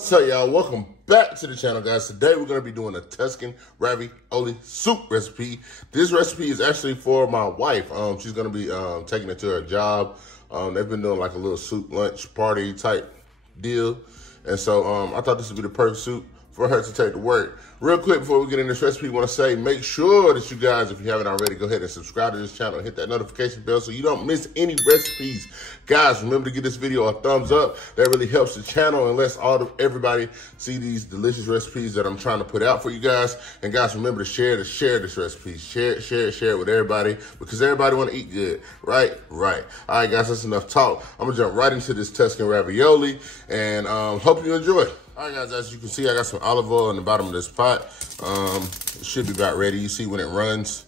What's up, y'all? Welcome back to the channel, guys. Today we're going to be doing a Tuscan Ravioli soup recipe. This recipe is actually for my wife. She's going to be taking it to her job. They've been doing like a little soup lunch party type deal. And so I thought this would be the perfect soup for her to take to work. Real quick, before we get into this recipe, I want to say, make sure that you guys, if you haven't already, go ahead and subscribe to this channel and hit that notification bell so you don't miss any recipes. Guys, remember to give this video a thumbs up. That really helps the channel and lets everybody see these delicious recipes that I'm trying to put out for you guys. And guys, remember to share this recipe. Share it with everybody because everybody want to eat good, right? Right. All right, guys, that's enough talk. I'm going to jump right into this Tuscan ravioli and hope you enjoy. All right, guys, as you can see, I got some olive oil in the bottom of this pot. It should be about ready. You see when it runs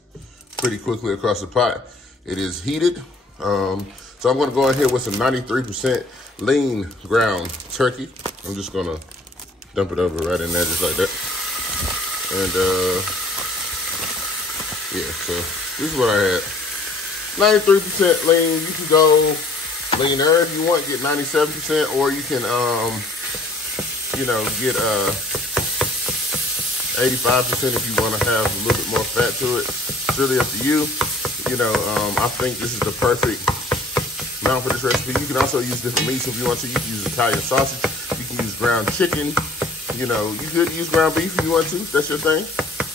pretty quickly across the pot. It is heated. So I'm going to go in here with some 93% lean ground turkey. I'm just going to dump it over right in there just like that. And, yeah, so this is what I had. 93% lean. You can go leaner if you want, get 97%, or you can, you know, get 85% if you want to have a little bit more fat to it. It's really up to you. You know, I think this is the perfect amount for this recipe. You can also use different meats if you want to. You can use Italian sausage. You can use ground chicken. You know, you could use ground beef if you want to. That's your thing.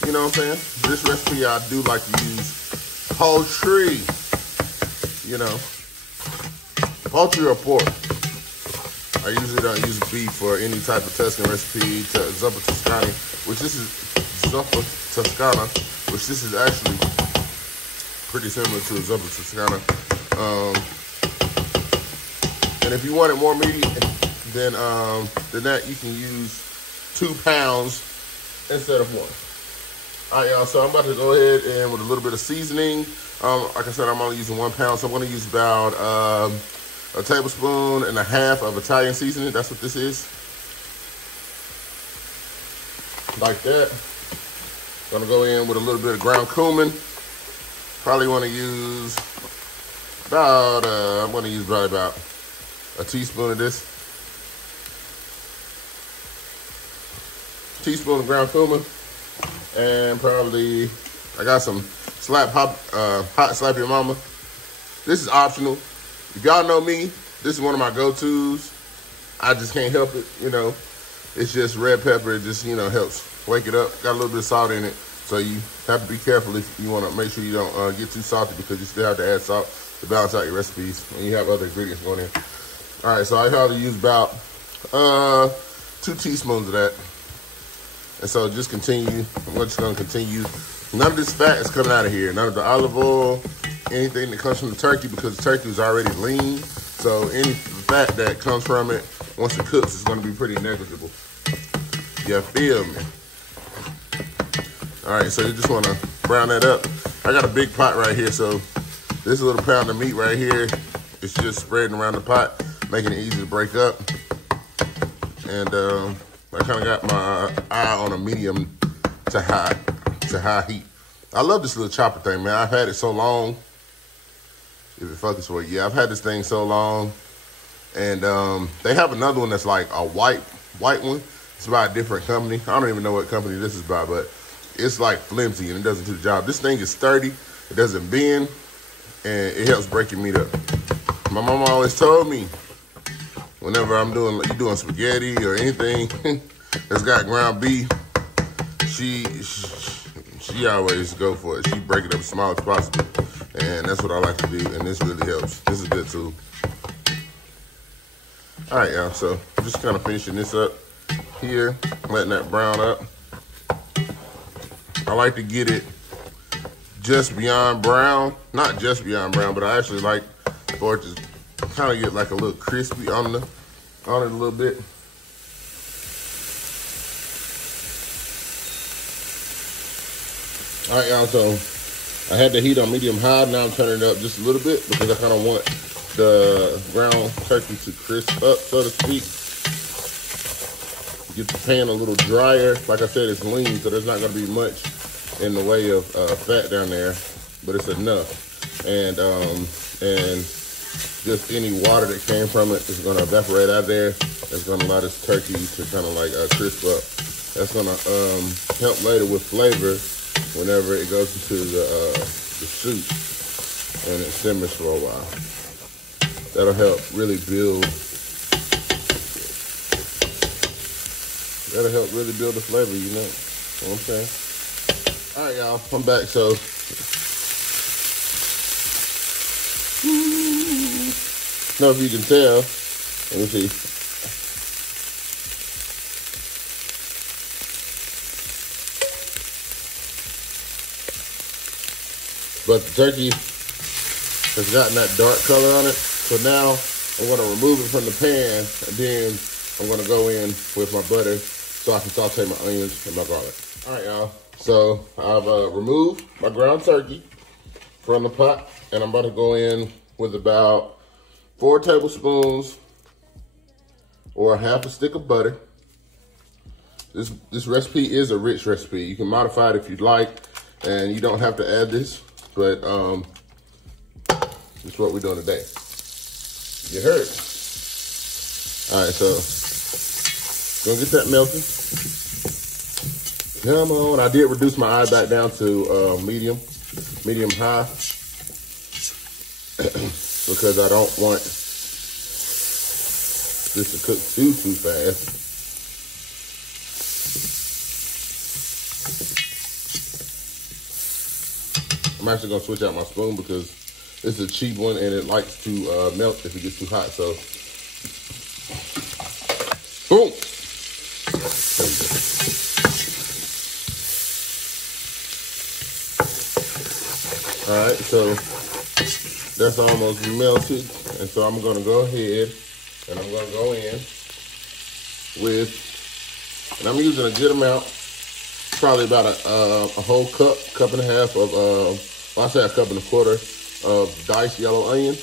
You know what I'm saying? This recipe, I do like to use poultry. You know, poultry or pork. I usually don't use beef for any type of Tuscan recipe. Zuppa Toscana, which this is Zuppa Toscana, which this is actually pretty similar to a Zuppa Toscana. And if you want it more meaty than that, you can use 2 pounds instead of 1. All right, y'all. So I'm about to go ahead and with a little bit of seasoning. Like I said, I'm only using 1 pound, so I'm going to use about 1.5 tablespoons of Italian seasoning. That's what this is. Like that. Gonna go in with a little bit of ground cumin. Probably want to use about, I'm going to use probably about a teaspoon of this. Teaspoon of ground cumin. And probably, I got some hot slap your mama. This is optional. If y'all know me, this is one of my go-tos. I just can't help it, you know. It's just red pepper. It just, you know, helps wake it up. Got a little bit of salt in it. So you have to be careful if you want to make sure you don't get too salty because you still have to add salt to balance out your recipes when you have other ingredients going in. All right, so I probably use about 2 teaspoons of that. And so just continue. I'm just going to continue. None of this fat is coming out of here. None of the olive oil, anything that comes from the turkey, because the turkey is already lean. So any fat that comes from it, once it cooks, is going to be pretty negligible. You feel me? All right, so you just want to brown that up. I got a big pot right here, so this little pound of meat right here is just spreading around the pot, making it easy to break up. And I kind of got my eye on a medium to high heat. I love this little chopper thing, man. I've had it so long. If it focuses for you, yeah, I've had this thing so long. And they have another one that's like a white one. It's by a different company. I don't even know what company this is by, but it's like flimsy and it doesn't do the job. This thing is sturdy. It doesn't bend, and it helps break your meat up. My mama always told me, whenever you doing spaghetti or anything that's got ground beef, she always go for it. She break it up as small as possible. And that's what I like to do, and this really helps. This is a good tool. All right, y'all, so I'm just kind of finishing this up here, letting that brown up. I like to get it just beyond brown. Not just beyond brown, but I actually like for it to kind of get like a little crispy on it a little bit. All right, y'all, so I had the heat on medium high. Now I'm turning it up just a little bit because I kind of want the ground turkey to crisp up, so to speak. Get the pan a little drier. Like I said, it's lean, so there's not going to be much in the way of fat down there, but it's enough. And just any water that came from it is going to evaporate out of there. That's gonna allow this turkey to kind of like crisp up. That's gonna help later with flavor whenever it goes into the soup and it simmers for a while. That'll help really build. That'll help really build the flavor, you know what I'm saying? All right, y'all, I'm back. So, I don't know if you can tell. Let me see. But the turkey has gotten that dark color on it. So now I'm gonna remove it from the pan, and then I'm gonna go in with my butter so I can saute my onions and my garlic. All right, y'all. So I've removed my ground turkey from the pot, and I'm about to go in with about 4 tablespoons or half a stick of butter. This recipe is a rich recipe. You can modify it if you'd like, and you don't have to add this, but that's what we're doing today. You heard. All right, so gonna get that melted. Come on, I did reduce my eye back down to medium high, because I don't want this to cook too fast. I'm actually gonna switch out my spoon because this is a cheap one and it likes to melt if it gets too hot. So, boom. There we go. All right, so that's almost melted, and so I'm gonna go ahead and I'm gonna go in with, and I'm using a good amount, probably about a whole cup and a half of, well, I say a cup and a quarter of diced yellow onion.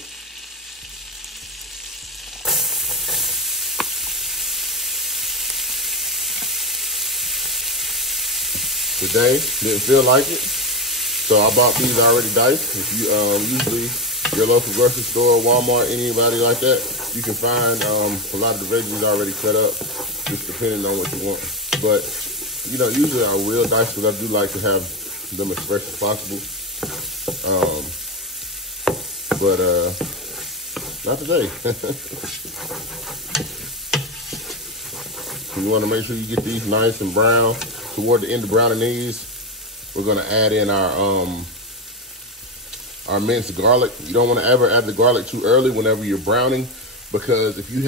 Today, didn't feel like it, so I bought these already diced. If you usually your local grocery store, Walmart, anybody like that, you can find a lot of the veggies already cut up, just depending on what you want. But you know, usually I will dice because I do like to have them as fresh as possible. But not today. You want to make sure you get these nice and brown. Toward the end of browning these, we're gonna add in our minced garlic. You don't want to ever add the garlic too early whenever you're browning, because if you're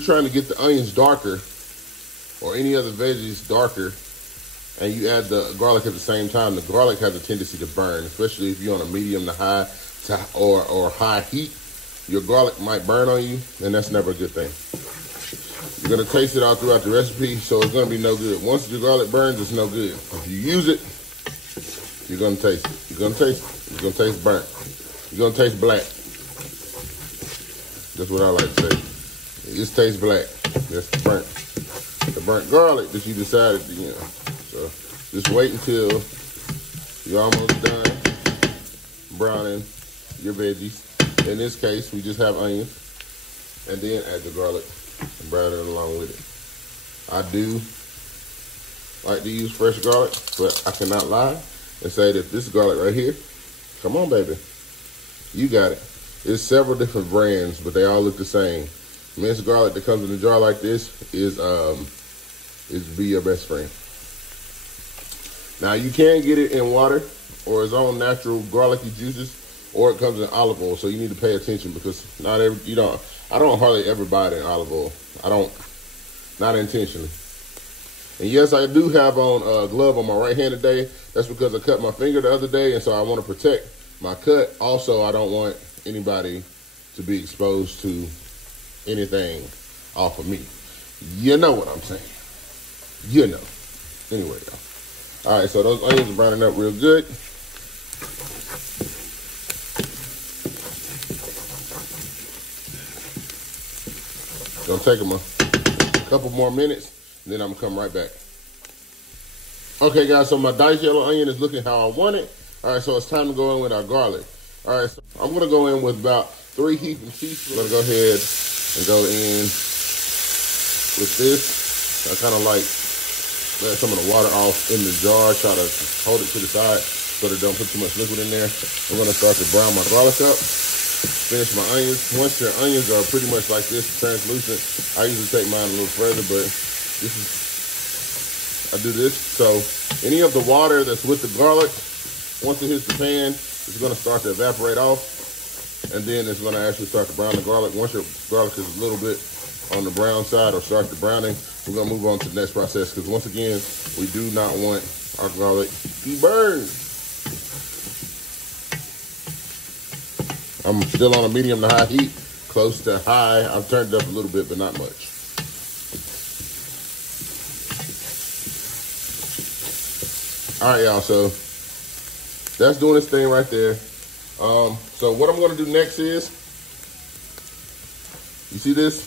trying to get the onions darker or any other veggies darker, and you add the garlic at the same time, the garlic has a tendency to burn, especially if you're on a medium to high or high heat. Your garlic might burn on you, and that's never a good thing. You're gonna taste it all throughout the recipe, so it's gonna be no good. Once the garlic burns, it's no good. If you use it, you're gonna taste it. You're gonna taste it. You're gonna taste burnt. You're gonna taste black. That's what I like to say. It just tastes black. That's the burnt garlic that you decided to, you know. So just wait until you're almost done browning your veggies. In this case, we just have onions, and then add the garlic and brown it along with it. I do like to use fresh garlic, but I cannot lie and say that this garlic right here, come on, baby, you got it. There's several different brands, but they all look the same. Minced garlic that comes in a jar like this is be your best friend. Now you can get it in water or its own natural garlicky juices, or it comes in olive oil. So you need to pay attention, because I don't hardly ever buy it in olive oil. Not intentionally. And yes, I do have on a glove on my right hand today. That's because I cut my finger the other day, and so I want to protect my cut. Also, I don't want anybody to be exposed to anything off of me. You know what I'm saying. You know. Anyway, y'all. All right, so those onions are browning up real good. Gonna take them a couple more minutes, and then I'm gonna come right back. Okay, guys, so my diced yellow onion is looking how I want it. All right, so it's time to go in with our garlic. All right, so I'm gonna go in with about 3 heaping teaspoons. I'm gonna go ahead and go in with this, I kind of like let some of the water off in the jar, try to hold it to the side so that it don't put too much liquid in there. I'm gonna start to brown my garlic up, finish my onions. Once your onions are pretty much like this, translucent, I usually take mine a little further, but I do this. So any of the water that's with the garlic, once it hits the pan, it's gonna start to evaporate off, and then it's gonna actually start to brown the garlic. Once your garlic is a little bit on the brown side or start the browning, we're gonna move on to the next process, because once again, we do not want our garlic to be burned. I'm still on a medium to high heat, close to high. I've turned it up a little bit, but not much. All right, y'all, so that's doing its thing right there. So what I'm gonna do next is, you see this?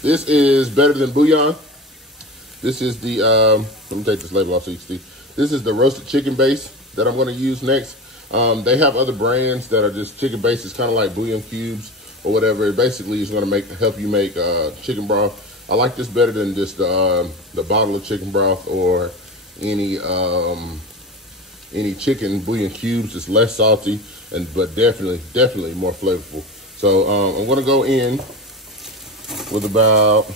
This is Better Than Bouillon. This is the, let me take this label off so you can see. This is the roasted chicken base that I'm gonna use next. They have other brands that are just chicken base. It's kind of like bouillon cubes or whatever. It basically is gonna help you make chicken broth. I like this better than just the bottle of chicken broth or any chicken bouillon cubes. It's less salty, but definitely more flavorful. So I'm gonna go in with about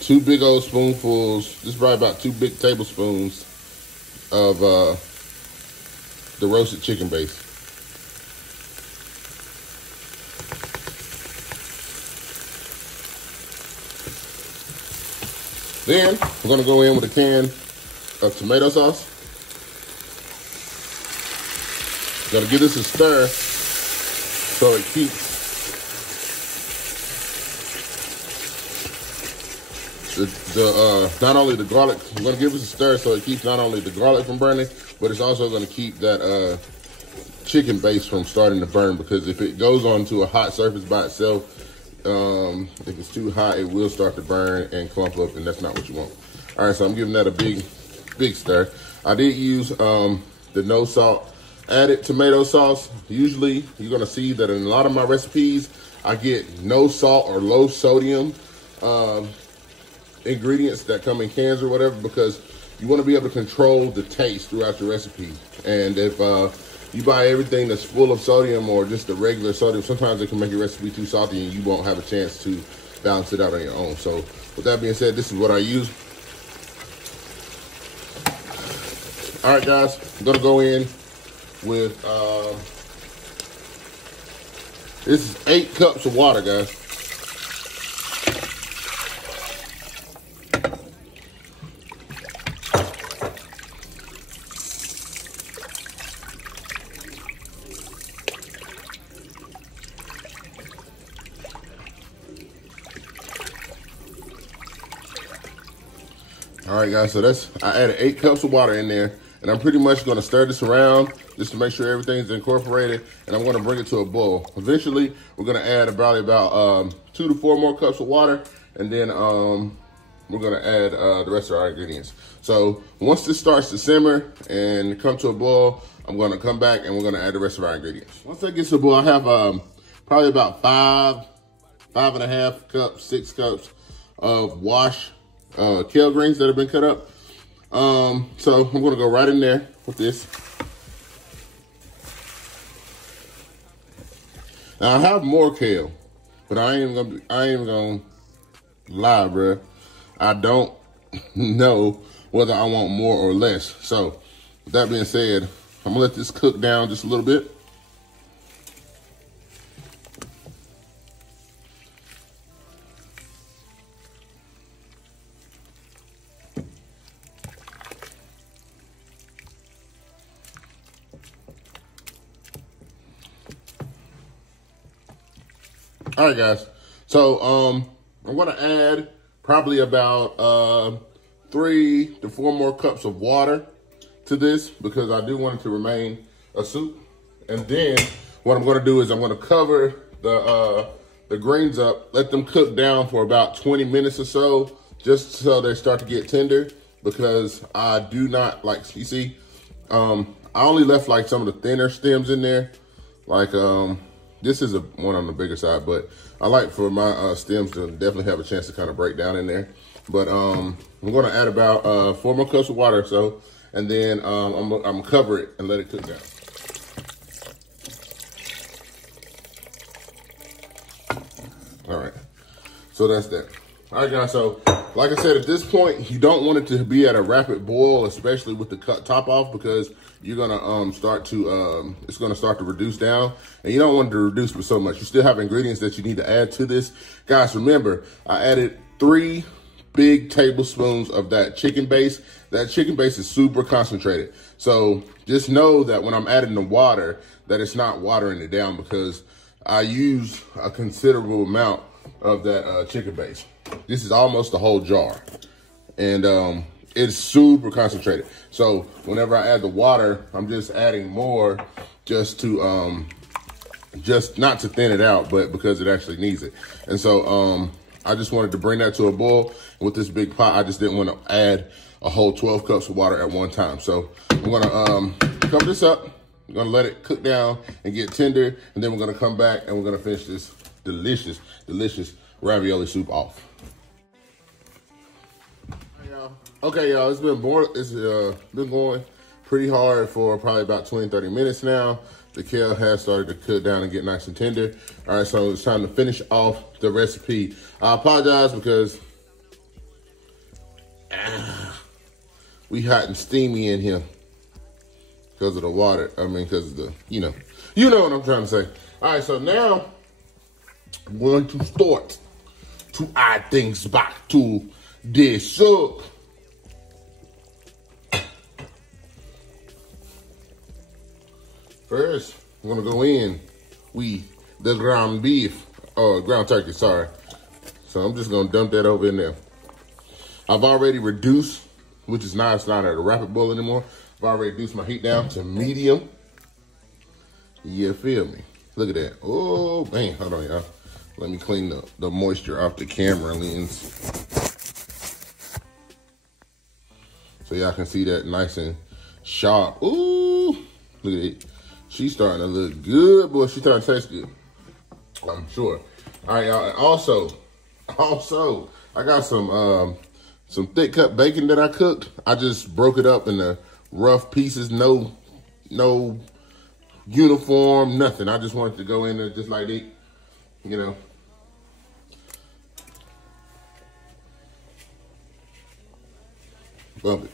2 big old spoonfuls. This is probably about 2 big tablespoons of the roasted chicken base. Then we're gonna go in with a can of tomato sauce. Gonna give this a stir so it keeps not only the garlic. I'm gonna give this a stir so it keeps not only the garlic from burning, but it's also gonna keep that chicken base from starting to burn, because if it goes onto a hot surface by itself, if it's too hot, it will start to burn and clump up, and that's not what you want. All right, so I'm giving that a big stir. I did use the no salt added tomato sauce. Usually you're gonna see that in a lot of my recipes, I get no salt or low sodium ingredients that come in cans or whatever, because you want to be able to control the taste throughout your recipe. And if you buy everything that's full of sodium or just the regular sodium, sometimes it can make your recipe too salty and you won't have a chance to balance it out on your own. So with that being said, this is what I use. All right, guys, I'm gonna go in with this is 8 cups of water, guys. All right, guys, so I added 8 cups of water in there, and I'm pretty much gonna stir this around just to make sure everything's incorporated, and I'm gonna bring it to a boil. Eventually, we're gonna add about 2 to 4 more cups of water, and then we're gonna add the rest of our ingredients. So once this starts to simmer and come to a boil, I'm gonna come back and we're gonna add the rest of our ingredients. Once that gets to a boil, I have probably about 5.5 cups, 6 cups of washed kale greens that have been cut up. So I'm gonna go right in there with this. Now I have more kale, but I ain't gonna lie, bruh. I don't know whether I want more or less. So with that being said, I'm gonna let this cook down just a little bit. All right, guys. So I'm gonna add probably about 3 to 4 more cups of water to this, because I do want it to remain a soup. And then what I'm gonna do is I'm gonna cover the greens up, let them cook down for about 20 minutes or so, just so they start to get tender, because I do not like, you see, I only left like some of the thinner stems in there. Like, this is one on the bigger side, but I like for my stems to definitely have a chance to kind of break down in there. But I'm gonna add about 4 more cups of water or so, and then I'm gonna cover it and let it cook down. All right, so that's that. All right, guys, so like I said, at this point, you don't want it to be at a rapid boil, especially with the top off, because you're gonna start to, it's gonna start to reduce down, and you don't want it to reduce for so much. You still have ingredients that you need to add to this. Guys, remember, I added 3 big tablespoons of that chicken base. That chicken base is super concentrated. So just know that when I'm adding the water, that it's not watering it down, because I use a considerable amount of that chicken base. This is almost the whole jar, and it's super concentrated. So whenever I add the water, I'm just adding more just to just not to thin it out, but because it actually needs it. And so I just wanted to bring that to a boil. With this big pot, I just didn't want to add a whole 12 cups of water at one time. So I'm gonna cover this up. I'm gonna let it cook down and get tender, and then we're gonna come back and we're gonna finish this delicious, delicious ravioli soup off. Okay, y'all, it's been going pretty hard for probably about 20-30 minutes now. The kale has started to cook down and get nice and tender. All right, so it's time to finish off the recipe. I apologize because we hot and steamy in here because of the water. I mean, because of the, you know what I'm trying to say. All right, so now I'm going to start to add things back to this soup. First, I'm gonna go in with the ground beef, ground turkey, sorry. So I'm just gonna dump that over in there. I've already reduced, which is nice, it's not at a rapid boil anymore. I've already reduced my heat down to medium. You feel me? Look at that. Oh, man, hold on, y'all. Let me clean the moisture off the camera lens, so y'all can see that nice and sharp. Ooh, look at it. She's starting to look good, boy. She's starting to taste good, I'm sure. All right, y'all. Also, I got some thick cut bacon that I cooked. I just broke it up into rough pieces, no uniform, nothing. I just wanted to go in there just like that, you know. Bump it.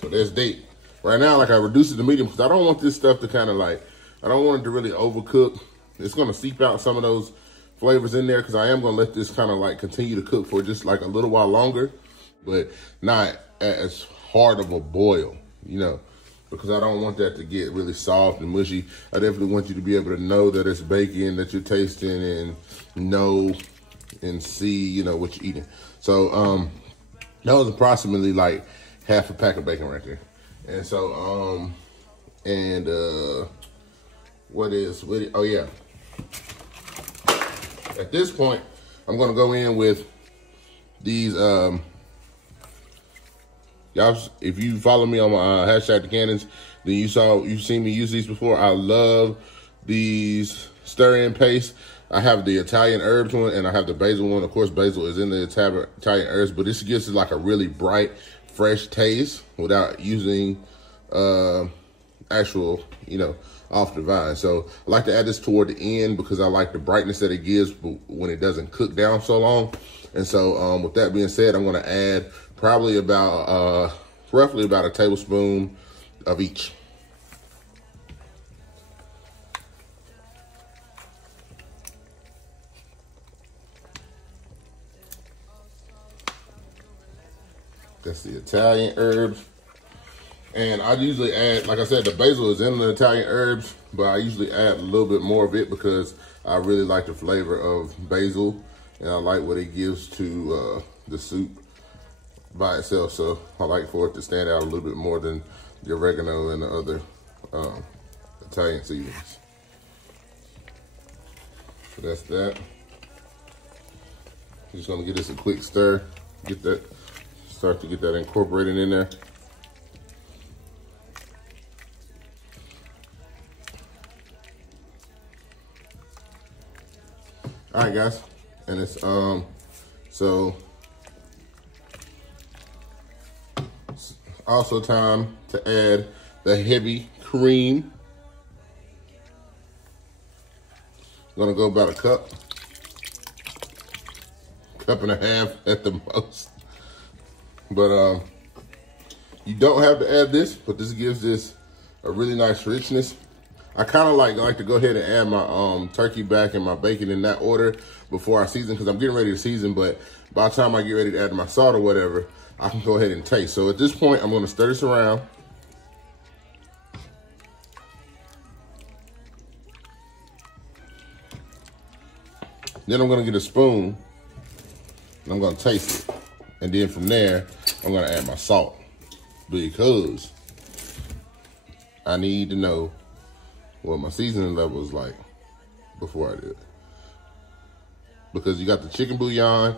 So there's date. Right now, like, I reduced it to medium because I don't want this stuff to kind of like, I don't want it to really overcook. It's going to seep out some of those flavors in there because I am going to let this kind of like continue to cook for just like a little while longer, but not as hard of a boil, you know, because I don't want that to get really soft and mushy. I definitely want you to be able to know that it's bacon that you're tasting and know and see, you know, what you're eating. So that was approximately like half a pack of bacon right there. And so, oh yeah. At this point, I'm gonna go in with these, y'all, if you follow me on my hashtag the cannons, then you've seen me use these before. I love these stir-in paste. I have the Italian herbs one and I have the basil one. Of course, basil is in the Italian herbs, but this gives it like a really bright, fresh taste without using actual, you know, off the vine. So I like to add this toward the end because I like the brightness that it gives when it doesn't cook down so long. And so with that being said, I'm going to add probably about roughly about a tablespoon of each. That's the Italian herbs. And I usually add, like I said, the basil is in the Italian herbs, but I usually add a little bit more of it because I really like the flavor of basil and I like what it gives to the soup by itself. So I like for it to stand out a little bit more than the oregano and the other Italian seasonings. So that's that. Just gonna give this a quick stir, start to get that incorporated in there. All right, guys, and it's so it's also time to add the heavy cream. I'm gonna go about a cup and a half at the most. But you don't have to add this, but this gives this a really nice richness. I kind of like to go ahead and add my turkey back and my bacon in that order before I season, because I'm getting ready to season, but by the time I get ready to add my salt or whatever, I can go ahead and taste. So at this point, I'm gonna stir this around. Then I'm gonna get a spoon and I'm gonna taste it. And then from there, I'm gonna add my salt, because I need to know what my seasoning level is like before I do it. Because you got the chicken bouillon,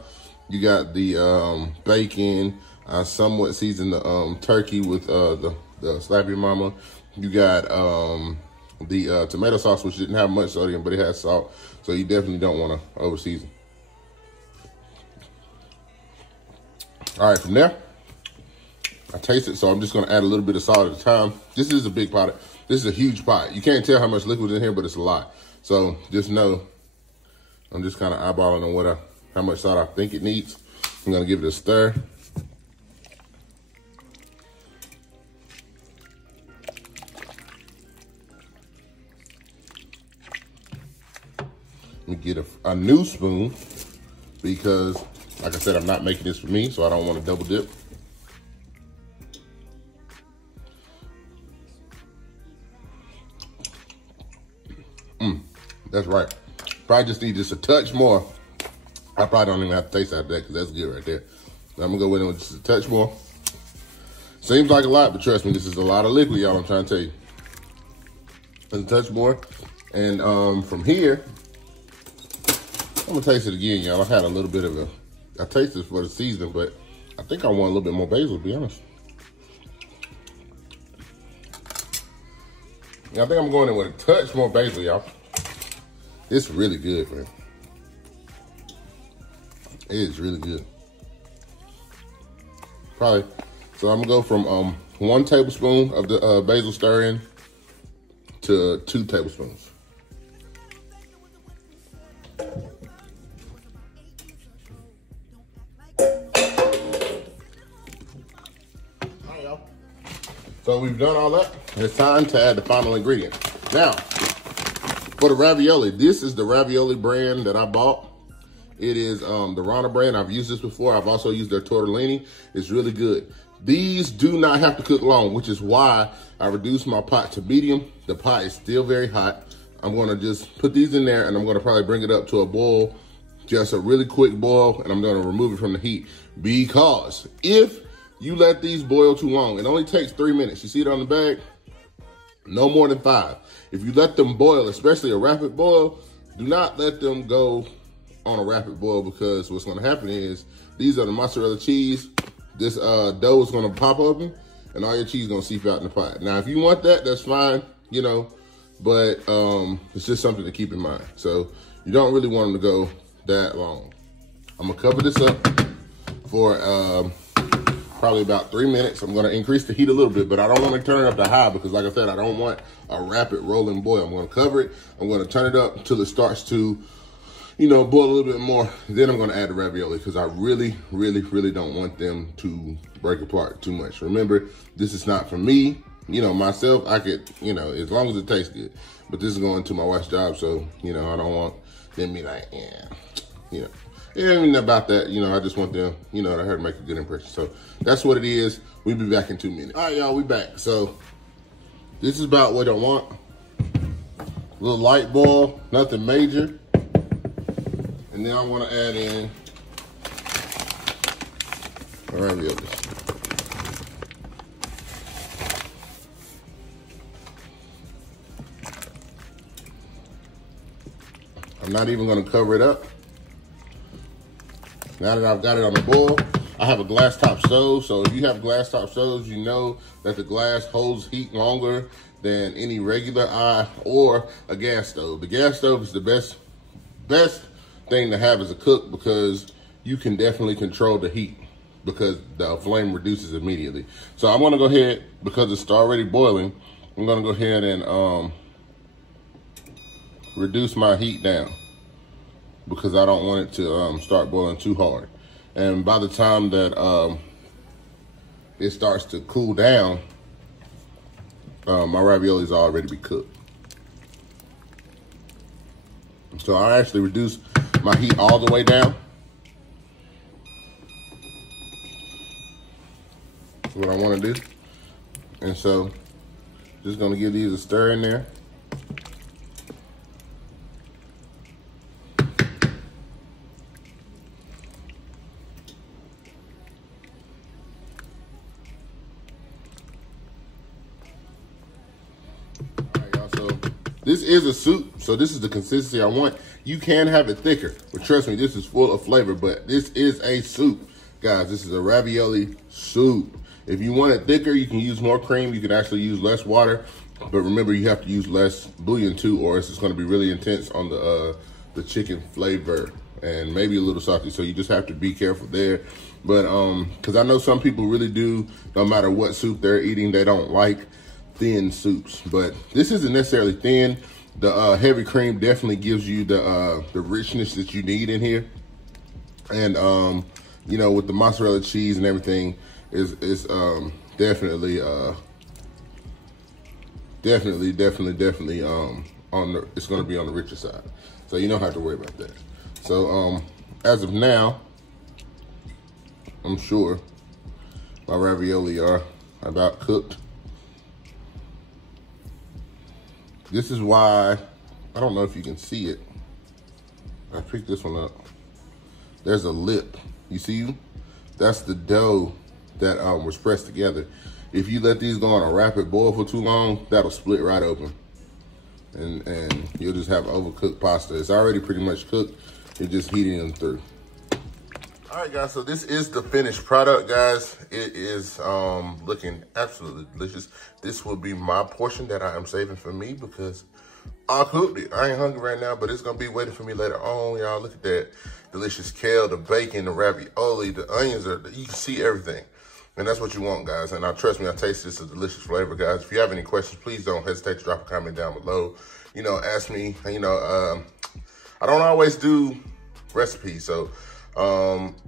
you got the bacon, I somewhat seasoned the turkey with the Slap Your Mama. You got the tomato sauce, which didn't have much sodium, but it has salt. So you definitely don't want to over season. All right, from there, I taste it, so I'm just gonna add a little bit of salt at a time. This is a big pot. This is a huge pot. You can't tell how much liquid is in here, but it's a lot. So just know, I'm just kind of eyeballing on how much salt I think it needs. I'm gonna give it a stir. Let me get a new spoon, because like I said, I'm not making this for me, so I don't want to double dip. That's right. Probably just need just a touch more. I probably don't even have to taste out of that, because that's good right there. Now I'm gonna go in with just a touch more. Seems like a lot, but trust me, this is a lot of liquid, y'all. I'm trying to tell you. Just a touch more, and from here, I'm gonna taste it again, y'all. I had a little bit of I tasted it for the seasoning, but I think I want a little bit more basil, to be honest. I think I'm going in with a touch more basil, y'all. It's really good, man. It is really good. Probably, so I'm gonna go from 1 tablespoon of the basil stir-in to 2 tablespoons. So we've done all that. It's time to add the final ingredient. Now, for the ravioli, this is the ravioli brand that I bought. It is the Rana brand. I've used this before. I've also used their tortellini. It's really good. These do not have to cook long, which is why I reduced my pot to medium. The pot is still very hot. I'm gonna just put these in there, and I'm gonna probably bring it up to a boil, just a really quick boil, and I'm gonna remove it from the heat. Because if you let these boil too long, it only takes 3 minutes. You see it on the bag? No more than 5. If you let them boil, especially a rapid boil, do not let them go on a rapid boil, because what's gonna happen is, these are the mozzarella cheese. This dough is gonna pop open, and all your cheese is gonna seep out in the pot. Now, if you want that, that's fine, you know, but it's just something to keep in mind. So you don't really want them to go that long. I'm gonna cover this up for probably about 3 minutes. I'm gonna increase the heat a little bit, but I don't wanna turn it up to high, because like I said, I don't want a rapid rolling boil. I'm gonna cover it. I'm gonna turn it up until it starts to, you know, boil a little bit more. Then I'm gonna add the ravioli, because I really, really, really don't want them to break apart too much. Remember, this is not for me. You know, myself, I could, you know, as long as it tastes good. But this is going to my wife's job, so, you know, I don't want them to be like, yeah, you know. It ain't even about that, you know, I just want them, you know, to her to make a good impression. So that's what it is. We'll be back in 2 minutes. All right, y'all, we back. So this is about what I want. A little light boil, nothing major. And then I want to add in the ravioli. I'm not even going to cover it up. Now that I've got it on the boil, I have a glass top stove. So if you have glass top stoves, you know that the glass holds heat longer than any regular or a gas stove. The gas stove is the best thing to have as a cook because you can definitely control the heat because the flame reduces immediately. So I'm gonna go ahead, because it's already boiling, I'm gonna go ahead and reduce my heat down because I don't want it to start boiling too hard. And by the time that it starts to cool down, my raviolis already be cooked. So I actually reduced my heat all the way down. That's what I want to do. And so just gonna give these a stir in there. This is a soup, so this is the consistency I want. You can have it thicker, but trust me, this is full of flavor, but this is a soup. Guys, this is a ravioli soup. If you want it thicker, you can use more cream. You can actually use less water, but remember, you have to use less bouillon too, or it's just gonna be really intense on the chicken flavor and maybe a little salty, so you just have to be careful there. But, cause I know some people really do, no matter what soup they're eating, they don't like thin soups, but this isn't necessarily thin. The heavy cream definitely gives you the richness that you need in here, and you know, with the mozzarella cheese and everything, is definitely on the, it's going to be on the richer side, so you don't have to worry about that. So as of now, I'm sure my ravioli are about cooked. This is why, I don't know if you can see it. I picked this one up. There's a lip. You see? That's the dough that was pressed together. If you let these go on a rapid boil for too long, that'll split right open. And you'll just have overcooked pasta. It's already pretty much cooked. You're just heating them through. All right, guys, so this is the finished product, guys. It is looking absolutely delicious. This will be my portion that I am saving for me because I cooked it. I ain't hungry right now, but it's gonna be waiting for me later on, y'all. Look at that delicious kale, the bacon, the ravioli, the onions, you can see everything. And that's what you want, guys. And trust me, I taste this a delicious flavor, guys. If you have any questions, please don't hesitate to drop a comment down below. You know, ask me, you know, I don't always do recipes, so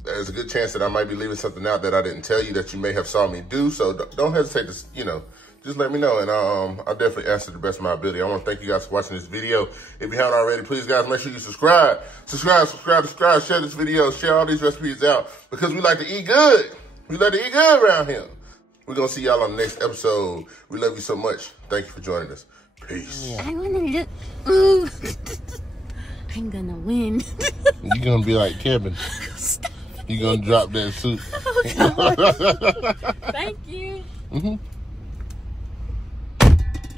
there's a good chance that I might be leaving something out that I didn't tell you that you may have saw me do. So don't hesitate to, you know, just let me know, and I'll definitely answer to the best of my ability. I want to thank you guys for watching this video. If you haven't already, please, guys, make sure you subscribe. Subscribe, share this video, share all these recipes out, because we like to eat good. We like to eat good around here. We're going to see y'all on the next episode. We love you so much. Thank you for joining us. Peace. I want to look. Ooh. I'm going to win. You're going to be like Kevin. Stop. You're going to drop that soup. Oh, thank you. Mm-hmm.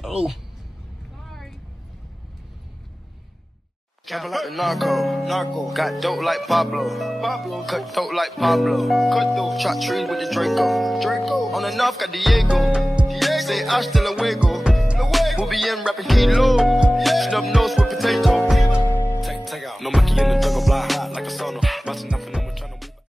Oh. Sorry. Trapping like the narco. Got dope like Pablo. Cut dope like Pablo. Shot trees with the Draco. On the north got Diego. Say hasta luego. We'll be in rapping kilo.